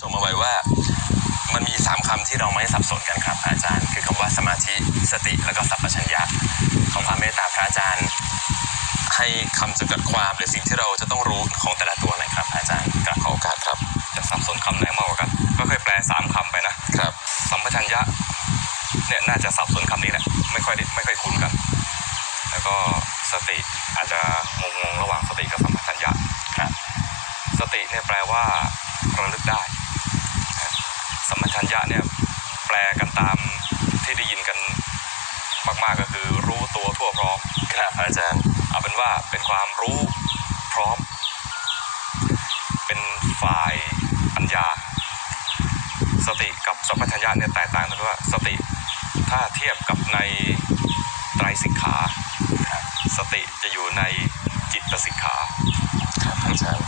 ชมเอาไว้ว่ามันมีสามคำที่เราไม่สับสนกันครับพระอาจารย์ คือคำว่าสมาธิสติแล้วก็สัพพัญญะขอความเมตตาพระอาจารย์ ให้คำจำกัดความหรือสิ่งที่เราจะต้องรู้ของแต่ละตัวหน่อยครับพระอาจารย์กราบขอโอกาสครับจะสับสนคำไหนมากกว่ากัน ก็เคยแปลสามคำไปนะครับสัมปชัญญะเนี่ยน่าจะสับสนคำนี้แหละไม่ค่อยได้ไม่ค่อยคุ้นกัน แล้วก็สติอาจจะงงๆระหว่างสติกับสัมปชัญญะครับสติเนี่ยแปลว่าระลึกได้นะสัมป ชัญญะเนี่ยแปลกันตามที่ได้ยินกันมาก ๆ ก็คือรู้ตัวทั่วพร้อมครับพระอาจารย์ เอาเป็นว่าเป็นความรู้พร้อม เป็นฝ่ายปัญญา สติกับสัมปชัญญะเนี่ยแตกต่างกันว่าสติถ้าเทียบกับในไตรสิกขา สติจะอยู่ในจิตสิกขาครับพระอาจารย์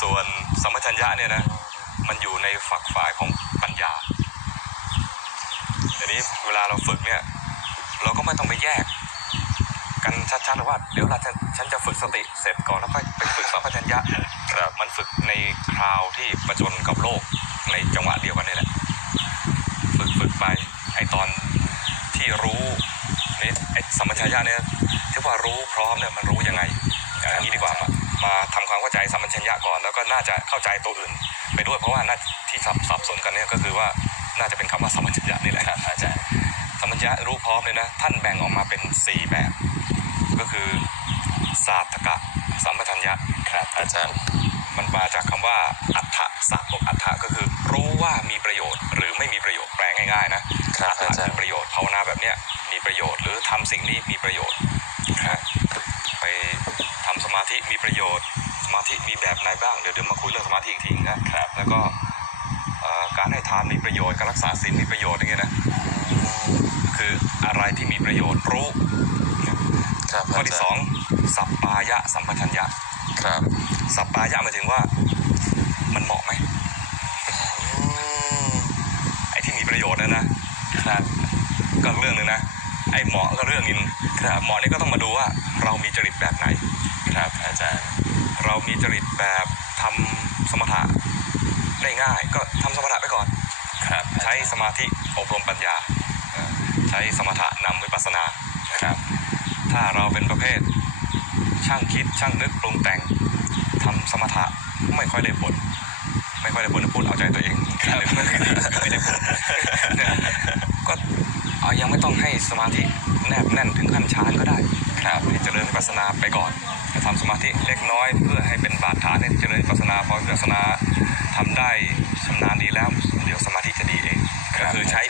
ส่วนสัมปชัญญะเนี่ยนะ มันอยู่ในฝักฝ่ายของปัญญาทีนี้เวลาเราฝึกเนี่ย เราก็ไม่ต้องไปแยก กันชัดๆหรอกว่า เดี๋ยวเราจะฉันจะฝึกสติเสร็จก่อนแล้วค่อยไปฝึกสัมปชัญญะครับมันฝึกในคราวที่ประจนกับโลกในจังหวะเดียวกันนี่แหละฝึกฝึกไปไอตอนที่รู้นี่ไอสัมปชัญญะเนี่ยที่ว่ารู้พร้อมเนี่ยมันรู้ยังไงอันนี้ดีกว่า มามาทำความเข้าใจสัมปชัญญะก่อน แล้วก็น่าจะเข้าใจตัวอื่น ไปด้วยเพราะว่าน่าที่สับสับสนกันเนี่ยก็คือว่าน่าจะเป็นคำว่าสัมปชัญญะนี่แหละครับพระอาจารย์สัมปชัญญะรู้พร้อมเลยนะ ท่านแบ่งออกมาเป็น 4 แบบ ก็คือศาสตกะสัมปชัญญะครับพระอาจารย์มันมาจากคำว่าอัฏฐะสาบกอัฏฐะก็คือ รู้ว่ามีประโยชน์หรือไม่มีประโยชน์แปลง่ายๆนะครับอัฏอาจารฐะย์มีประโยชน์ภาวนาแบบเนี้ยมีประโยชน์หรือทำสิ่งนี้มีประโยชน์นะไปทำสมา ธิมีประโยชน์ สมาธิมีแบบไหนบ้างเดี๋ยวเดี๋ยวมาคุยเรื่องสมาธิอีกทีนะครับแล้วก็เอ่อการให้ทานมีประโยชน์การรักษาศีลมีประโยชน์อย่างเงี้ยนะคืออะไรที่มีประโยชน์รู้ครับพข้อระอาที่จารย์สองสัปปายะสัมปชัญญะครับสัปปายะหมายถึงว่ามันเหมาะไหมอืมไอ้ที่มีประโยชน์นะนะครับก็เรื่องหนึ่งนะ ไอ้เหมาะก็เรื่องหนึงครับเหมาะนี่ก็ต้องมาดูว่าเรามีจริตแบบไหนครับพระอาจารย์เรามีจริตแบบทำสมถะได้ง่ายก็ทำสมถะไปก่อนครับใช้สมาธิอบรมปัญญาเอ่อใช้สมถะนำวิปัสสนาครับ ถ้าเราเป็นประเภท ช่างคิดช่างนึกปรุงแต่งทำสมถะไม่ค่อยได้ผล ไม่ค่อยได้ผลพูดเอาใจตัวเองหรือ สมาธิแนบแน่นถึงขั้นฌานก็ได้ครับให้เจริญวิปัสสนาไปก่อนทำสมาธิเล็กน้อย เพื่อให้เป็นบาดฐานให้เจริญวิปัสสนาพอวิปัสสนาทำได้ชำนาญดีแล้ว เดี๋ยวสมาธิจะดีเองก็คือใช้